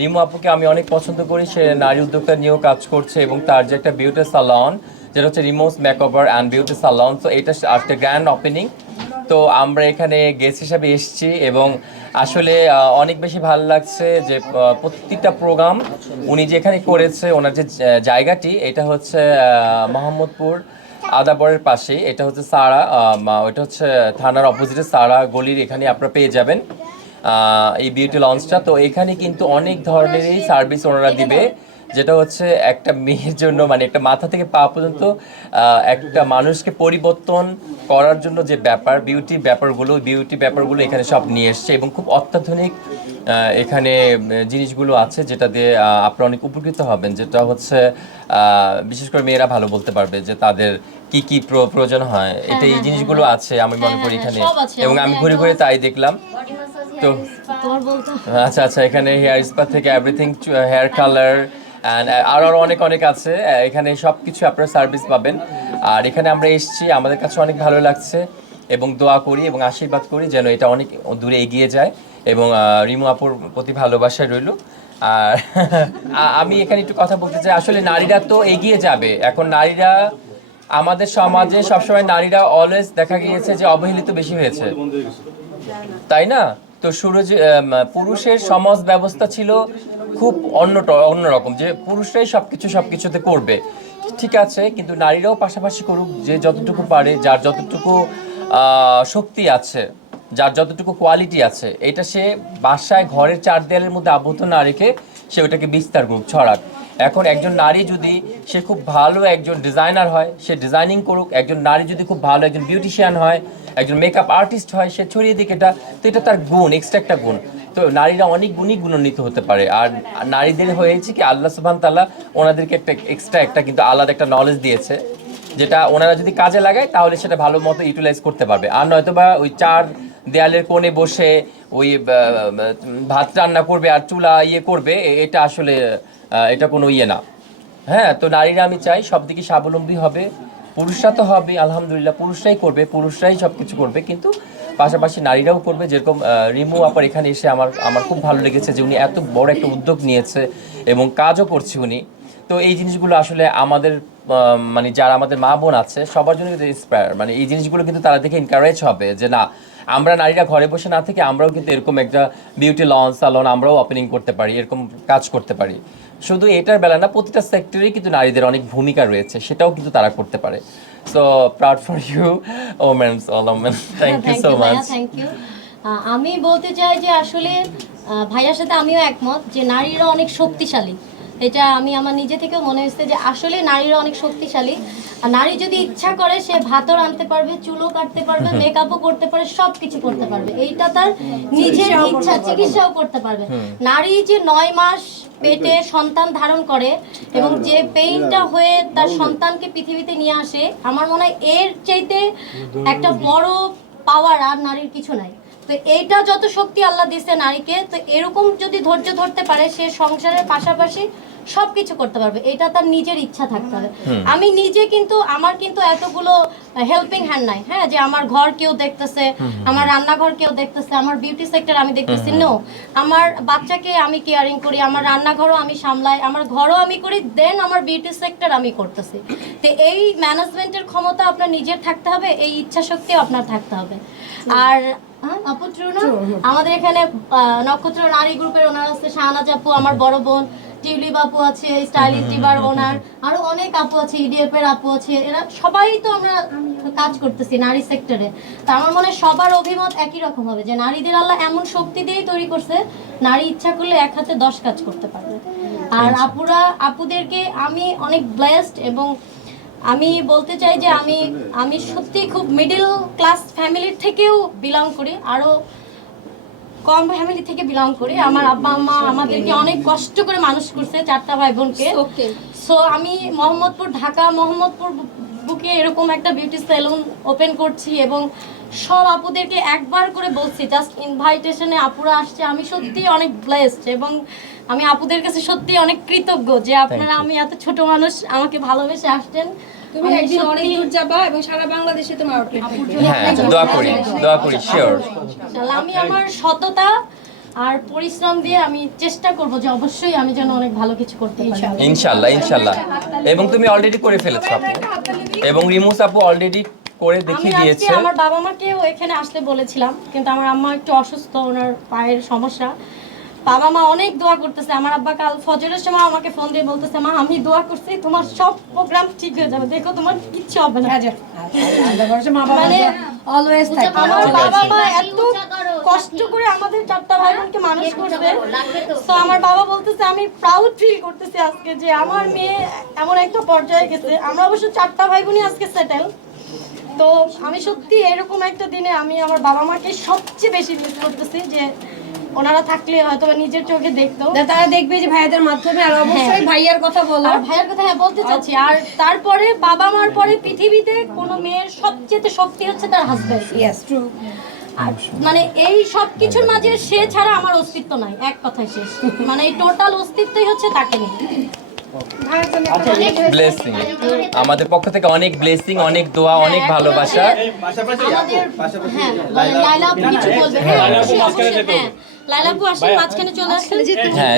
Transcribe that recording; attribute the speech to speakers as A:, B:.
A: রিমু আপুকে আমি অনেক পছন্দ করি। সে নারী উদ্যোক্তা নিয়েও কাজ করছে এবং তার যে একটা বিউটি সালন যেটা হচ্ছে রিমোস মেকওভার অ্যান্ড বিউটি সালন তো এটা একটা গ্র্যান্ড ওপেনিং তো আমরা এখানে গেস্ট হিসাবে এসেছি এবং আসলে অনেক বেশি ভালো লাগছে যে প্রত্যেকটা প্রোগ্রাম উনি যেখানে করেছে, ওনার যে জায়গাটি, এটা হচ্ছে মোহাম্মদপুর আদাবরের পাশেই। এটা হচ্ছে সারা ওইটা হচ্ছে থানার অপোজিটে সারা গলির এখানে আপনারা পেয়ে যাবেন। এই বিউটি লঞ্চটা তো এখানে কিন্তু অনেক ধরনেরই সার্ভিস ওনারা দিবে। যেটা হচ্ছে একটা মেয়ের জন্য মানে একটা মাথা থেকে পা পর্যন্ত একটা মানুষকে পরিবর্তন করার জন্য যে ব্যাপার বিউটি ব্যাপারগুলো বিউটি ব্যাপারগুলো এখানে সব নিয়ে এসছে এবং খুব অত্যাধুনিক এখানে জিনিসগুলো আছে যেটা দিয়ে আপনারা অনেক উপকৃত হবেন। যেটা হচ্ছে বিশেষ করে মেয়েরা ভালো বলতে পারবে যে তাদের কি কি প্র- প্রয়োজন হয়। এটা এই জিনিসগুলো আছে আমি মনে করি এখানে। এবং আমি ঘুরে ঘুরে তাই দেখলাম। তো আচ্ছা আচ্ছা এখানে হেয়ার স্পা থেকে এভরিথিং হেয়ার কালার অ্যান্ড আরও আরও অনেক অনেক আছে। এখানে সব কিছু আপনারা সার্ভিস পাবেন। আর এখানে আমরা এসেছি। আমাদের কাছে অনেক ভালো লাগছে। এবং দোয়া করি এবং আশীর্বাদ করি যেন এটা অনেক দূরে এগিয়ে যায়। এবং রিমু আপুর প্রতি ভালোবাসায় রইল। আর আমি এখানে একটু কথা বলতে চাই। আসলে নারীরা তো এগিয়ে যাবে। এখন নারীরা, আমাদের সমাজে সবসময় নারীরা অলওয়েজ দেখা গিয়েছে যে অবহেলিত বেশি হয়েছে। তাই না? তো সুরজ পুরুষের সমাজ ব্যবস্থা ছিল খুব অন্য অন্যরকম যে পুরুষরাই সবকিছু সবকিছুতে করবে। ঠিক আছে, কিন্তু নারীরাও পাশাপাশি করুক যে যতটুকু পারে, যার যতটুকু শক্তি আছে, যার যতটুকু কোয়ালিটি আছে, এটা সে বাসায় ঘরের চার দেয়ালের মধ্যে আবদ্ধ না রেখে সে ওটাকে বিস্তার করুক, ছড়াক। এখন একজন নারী যদি সে খুব ভালো একজন ডিজাইনার হয়, সে ডিজাইনিং করুক, একজন নারী যদি খুব ভালো একজন বিউটিশিয়ান হয়, একজন মেকআপ আর্টিস্ট হয়, সে ছড়িয়ে দিক এটা, তো এটা তার গুণ এক্সট্রা একটা গুণ। তো নারীরা অনেক গুণই গুণান্বিত হতে পারে। আর নারীদের হয়েছে কি, আল্লাহ সুবহান তাল্লাহ ওনাদেরকে একটা এক্সট্রা একটা কিন্তু আলাদা একটা নলেজ দিয়েছে, যেটা ওনারা যদি কাজে লাগায়, তাহলে সেটা ভালো মতো ইউটিলাইজ করতে পারবে। আর নয়তো বা ওই চার দেয়ালের কোণে বসে ওই ভাত রান্না করবে আর চুলা ইয়ে করবে এটা আসলে এটা কোনো ইয়ে না। হ্যাঁ তো নারীরা আমি চাই সব দিকে স্বাবলম্বী হবে, পুরুষরা তো হবে, আলহামদুলিল্লাহ পুরুষরাই করবে, পুরুষরাই সব কিছু করবে, কিন্তু পাশাপাশি নারীরাও করবে, যেরকম রিমু আপার এখানে এসে আমার আমার খুব ভালো লেগেছে যে উনি এত বড় একটা উদ্যোগ নিয়েছে এবং কাজও করছে উনি। তো এই জিনিসগুলো আসলে আমাদের মানে যারা আমাদের মা বোন আছে, সবার জন্য কিন্তু ইন্সপায়ার মানে এই জিনিসগুলো কিন্তু তারা দেখে এনকারেজ হবে যে না আমরা নারীরা ঘরে বসে না থেকে আমরাও কিন্তু এরকম একটা বিউটি লঞ্চ সালন আমরাও ওপেনিং করতে পারি এরকম কাজ করতে পারি। শুধু এটার বেলা না প্রতিটা সেক্টরেই কিন্তু নারীদের অনেক ভূমিকা রয়েছে সেটাও কিন্তু তারা করতে পারে। So proud for you O ma'am all ma'am thank you so much
B: thank you আমি বলতে চাই যে আসলে ভাইয়ার সাথে আমিও একমত যে নারীরা অনেক শক্তিশালী। এটা আমি আমার নিজে থেকেও মনে হচ্ছে যে আসলে নারীরা অনেক শক্তিশালী। আর নারী যদি ইচ্ছা করে সে ভাতও রাঁধতে পারবে চুলও কাটতে পারবে মেকআপও করতে পারে সব কিছু করতে পারবে। এইটা তার নিজের ইচ্ছা চিকিৎসাও করতে পারবে। নারী যে নয় মাস পেটে সন্তান ধারণ করে এবং যে পেইনটা হয়ে। তার সন্তানকে পৃথিবীতে নিয়ে আসে আমার মনে হয় এর চাইতে একটা বড় পাওয়ার আর নারীর কিছু নাই। তো এইটা যত শক্তি আল্লাহ দিছে নারীকে তো এরকম যদি ধৈর্য ধরতে পারে সে সংসারের পাশাপাশি সব কিছু করতে পারবে। এটা তার নিজের ইচ্ছা থাকতে হবে। আমি নিজে কিন্তু আমার কিন্তু এতগুলো হেল্পিং হ্যান্ড নাই হ্যাঁ? যে আমার ঘর কেউ দেখতেছে আমার রান্নাঘর কেউ দেখতেছে আমার বিউটি সেক্টর আমি দেখতেছি। নো আমার বাচ্চাকে আমি কেয়ারিং করি আমার রান্নাঘরও আমি সামলাই আমার ঘরও আমি করি দেন আমার বিউটি সেক্টর আমি করতেছি। তো এই ম্যানেজমেন্টের ক্ষমতা আপনার নিজের থাকতে হবে এই ইচ্ছা শক্তিও আপনার থাকতে হবে। আর true না? আমাদের এখানে নক্ষত্র নারী গ্রুপের ওনার আছে শাহনাজ আপু আমার বড় বোন টিউলিপ আপু আছে স্টাইলিশ টিভার ওনার আরও অনেক আপু আছে ইডিএফ এর আপু আছে এরা সবাই তো আমরা কাজ করতেছি নারী সেক্টরে তো আমার মনে হয় সবার অভিমত একই রকম হবে যে নারীদের আল্লাহ এমন শক্তি দিয়েই তৈরি করছে নারী ইচ্ছা করলে এক হাতে দশ কাজ করতে পারবে। আর আপুরা আপুদেরকে আমি অনেক ব্লেসড এবং আমি বলতে চাই যে আমি আমি সত্যি খুব মিডল ক্লাস ফ্যামিলির থেকেও বিলং করি আরও কম ফ্যামিলি থেকে বিলং করি। আমার আব্বা আম্মা আমাদেরকে অনেক কষ্ট করে মানুষ করছে চারটা ভাই বোনকে। সো আমি মোহাম্মদপুর ঢাকা মোহাম্মদপুর বু- বুকে এরকম একটা বিউটি সেলুন ওপেন করছি এবং সব আপুদেরকে একবার করে বলছি জাস্ট ইনভাইটেশনে আপুরা আসছে আমি সত্যি অনেক ব্লেসড এবং আমি আপুদের কাছে সত্যি অনেক কৃতজ্ঞ যে আপনারা আমি এত ছোট মানুষ আমাকে ভালোবেসে আসছেন।
C: তুমি একদিন অনেক দূর যাবা এবং সারা বাংলাদেশে তোমার আউটলেট
A: হ্যাঁ দোয়া করি দোয়া করি শিওর
B: আমি আমার সততা আর পরিশ্রম দিয়ে আমি চেষ্টা করব যে অবশ্যই আমি যেন অনেক ভালো কিছু করতে পারি।
A: ইনশাল্লাহ ইনশাল্লাহ এবং তুমি অলরেডি করে ফেলেছো আপু। এবং রিমুস আপু অলরেডি করে দেখিয়ে দিয়েছে।
B: আমার বাবা মাকেও এখানে আসতে বলেছিলাম কিন্তু আমার আম্মা একটু অসুস্থ ওনার পায়ের সমস্যা। বাবা মা অনেক দোয়া করতেছে। আমার আব্বা কাল ফজরের সময় আমাকে ফোন দিয়ে বলতেছে মা আমি দোয়া করছি তোমার সব প্রোগ্রাম ঠিক হয়ে যাবে। দেখো তোমার কিচ্ছু হবে না। মানে
C: অলওয়েজ থাকে
B: আমার বাবা মা এত কষ্ট করে আমাদের চারটা ভাই বোনকে মানুষ করবে। তো। আমার বাবা বলতেছে আমি প্রাউড ফিল করতেছি আজকে যে আমার মেয়ে এমন একটা পর্যায়ে গেছে। আমরা অবশ্য চারটা ভাই বোনই আজকে সেটেল তো আমি সত্যি এরকম একটা দিনে আমি আমার বাবা মাকে সবচেয়ে বেশি মিস করতেছি যে ওনারা থাকলে হয়তো নিজের চোখে দেখতো।
C: তারা দেখবে যে ভাইয়াদের মাধ্যমে আর অবশ্যই ভাইয়ার কথা বলো।
B: আর ভাইয়ের কথা হ্যাঁ বলতে চাচ্ছি। আর তারপরে বাবা মার পরে পৃথিবীতে কোনো মেয়ের সবচেয়ে শক্তি হচ্ছে তার হাজব্যান্ড
C: ইয়েস ট্রু
B: মানে এই সব কিছুর মাঝে সে ছাড়া আমার অস্তিত্ব নাই এক কথায় শেষ। মানে এই টোটাল অস্তিত্বই হচ্ছে তাকে নিয়ে।
A: ব্লেসিং আমাদের পক্ষ থেকে অনেক ব্লেসিং অনেক দোয়া অনেক ভালোবাসা।
B: হ্যাঁ বলেন, লাইলা আপু। কিছু বলবে। হ্যাঁ অবশ্যই, অবশ্যই, হ্যাঁ লাইলা আপু আসেন মাঝখানে চলে আসেন।
A: হ্যাঁ